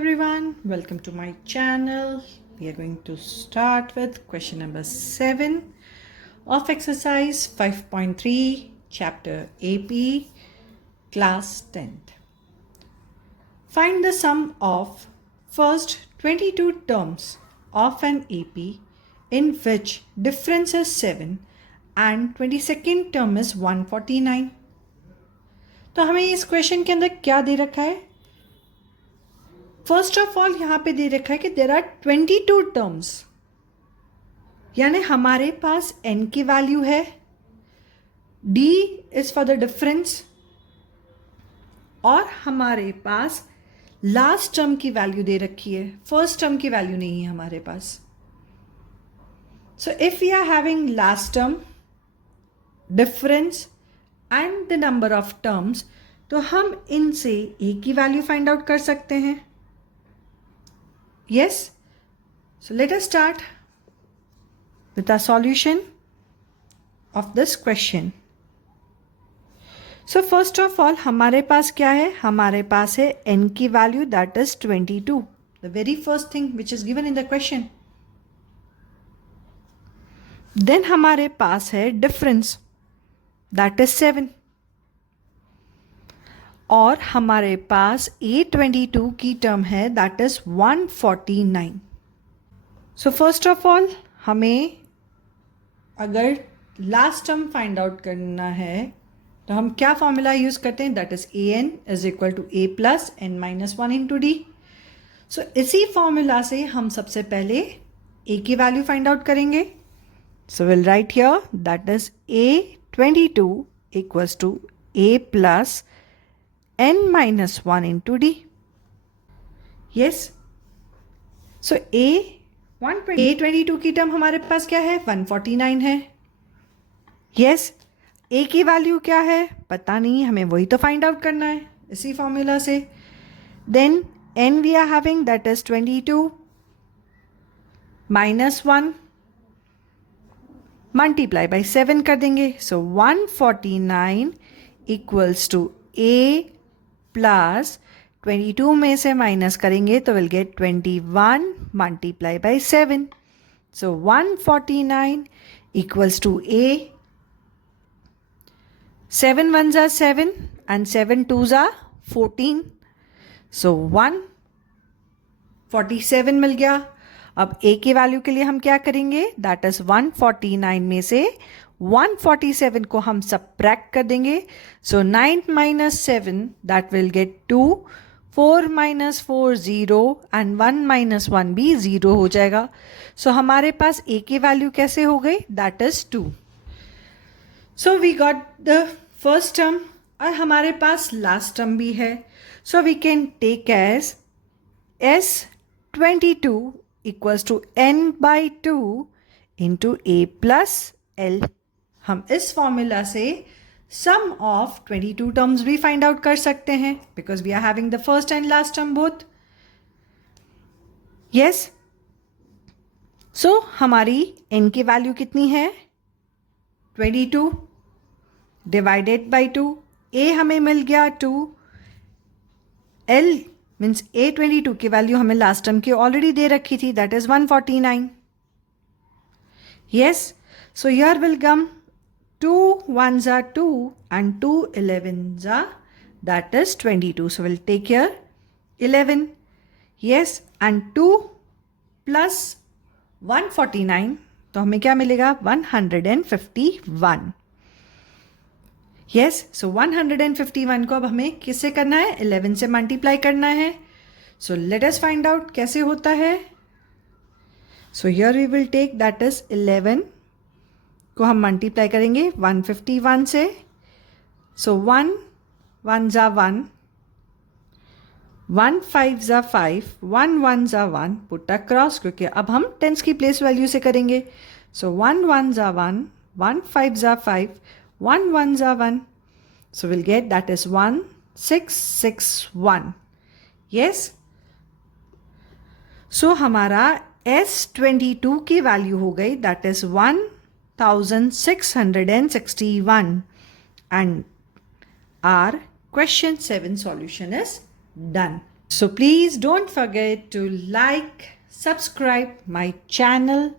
everyone, welcome to my channel. We are going to start with question number 7 of exercise 5.3 chapter AP class 10th. Find the sum of first 22 terms of an AP in which difference is 7 and 22nd term is 149. तो हमें इस question के अंदर क्या दे रखा है? First of all यहाँ पे दे रखा है कि देर आर 22 टर्म्स, यानी हमारे पास n की वैल्यू है, d is for the difference, और हमारे पास लास्ट टर्म की वैल्यू दे रखी है, फर्स्ट टर्म की वैल्यू नहीं है हमारे पास. So if we are having last term, difference and the number of terms, तो हम इनसे a की वैल्यू फाइंड आउट कर सकते हैं. Yes, so let us start with our solution of this question. So first of all, हमारे पास क्या है? हमारे पास है n की value, that is 22. The very first thing which is given in the question. Then हमारे पास है difference, that is 7. और हमारे पास A22 की टर्म है, that is 149. So first of all हमें अगर लास्ट टर्म फाइंड आउट करना है तो हम क्या फॉर्मूला यूज करते हैं? That is an is equal to a plus n minus 1 into d. So इसी फॉर्मूला से हम सबसे पहले a की वैल्यू फाइंड आउट करेंगे. So will write here that is A22 equals to a plus n minus 1 into d. Yes. So A22 की term हमारे पास क्या है? 149 है. Yes. A की वैल्यू क्या है? पता नहीं, हमें वही तो फाइंड आउट करना है इसी फॉर्मूला से. Then n we are having, that is 22 minus 1 multiply by 7 कर देंगे. So 149 equals to A plus 22 में से माइनस करेंगे तो will get 21 multiply by 7. So 149 equals to A. 7 1s are 7 and 7 2s are 14. सो 147 मिल गया. अब A की वैल्यू के लिए हम क्या करेंगे? दैट इज 149 में से 147 को हम सबट्रैक्ट कर देंगे. सो 9 minus 7, that will get 2. 4 minus 4 0 and 1 minus 1 भी 0 हो जाएगा. सो हमारे पास a की वैल्यू कैसे हो गई? That is 2. So we got the first term और हमारे पास लास्ट टर्म भी है. So we can take as S22 equals to n by 2 into a plus l. हम इस फॉर्मूला से सम ऑफ 22 टर्म्स भी फाइंड आउट कर सकते हैं because we are having the first and last term both. Yes. So हमारी n की value कितनी है? 22 डिवाइडेड बाई 2. a हमें मिल गया 2. l मीन्स A22 की वैल्यू हमें लास्ट टर्म की ऑलरेडी दे रखी थी, that is 149. Yes. So here will come 2 1s are 2 and 2 11s are, that is 22. So we'll take here 11. Yes. And 2 plus 149, तो हमें क्या मिलेगा? 151. Yes. So 151 को अब हमें किससे करना है? 11 से मल्टीप्लाई करना है. So let us find out कैसे होता है. So here we will take, that is 11 को हम मल्टीप्लाई करेंगे 151 से. सो 1 1 जा 1, 1 5 जा 5, 1 1 जा 1, पुट अक्रॉस, क्योंकि अब हम टेंस की प्लेस वैल्यू से करेंगे. सो 1 1 जा 1, 1 5 जा 5, 1 1 जा 1. So will get that is 1661. Yes. So हमारा S22 की वैल्यू हो गई, that is 1661, and our question 7 solution is done. So please don't forget to like, subscribe my channel